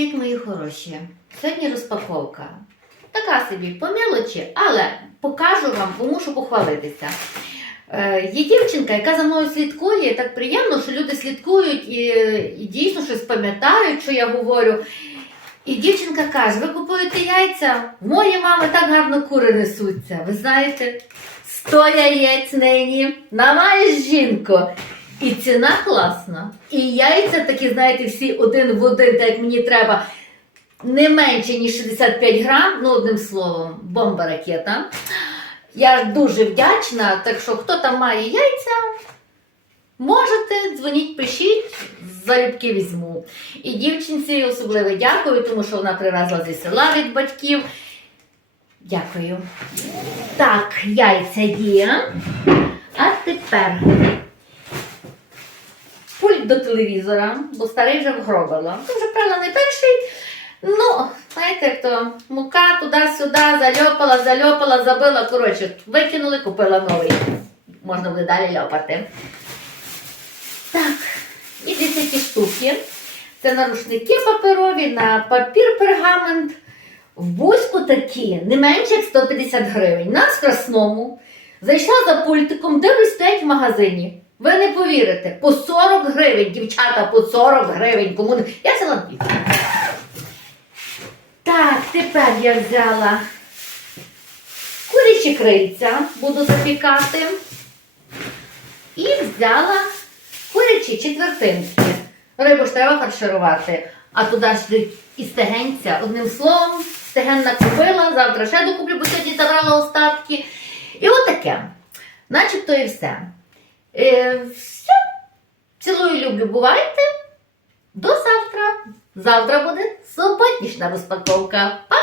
привіт, мої хороші! Сьогодні розпаковка. Така собі по мелочі, але покажу вам, бо мушу похвалитися. Е, є дівчинка, яка за мною слідкує. Так приємно, що люди слідкують і, і дійсно щось пам'ятають, що я говорю. І дівчинка каже: ви купуєте яйця? В моєї мами так гарно кури несуться. Ви знаєте, 100 яєць нині намаєш жінко. І ціна класна. І яйця такі, знаєте, всі один в один, так як мені треба. Не менше, ніж 65 грам, ну одним словом, бомба ракета. Я дуже вдячна, так що хто там має яйця, можете, дзвоніть, пишіть, залюбки візьму. І дівчинці особливо дякую, тому що вона привезла зі села від батьків. Дякую. Так, яйця є. А тепер пульт до телевізора, бо старий вже вгробила. Це вже правда не перший. Ну, знаєте, як то мука туди-сюди, зальопала, зальопала, забила. Коротше, викинули, купила новий. Можна буде далі ляпати. Так, і десь ці штуки. Це на рушники паперові, на папір пергамент. В Бузьку такі не менше як 150 гривень. На Красному. Зайшла за пультиком, дивлюсь, стоять в магазині. Ви не повірите, по 40 гривень, дівчата, по 40 гривень. Кому не... Я взяла дві. Так, тепер я взяла курячі крильця, буду запікати. І взяла курячі четвертинки. Рибу ж треба фарширувати, а туди ж і стегенця. Одним словом, стеген накупила, завтра ще докуплю, бо сьогодні забрала остатки. І отаке. Начебто і все. Е, все. Цілую, люблю, бувайте. До завтра. Завтра буде суботнішна розпаковка. Па!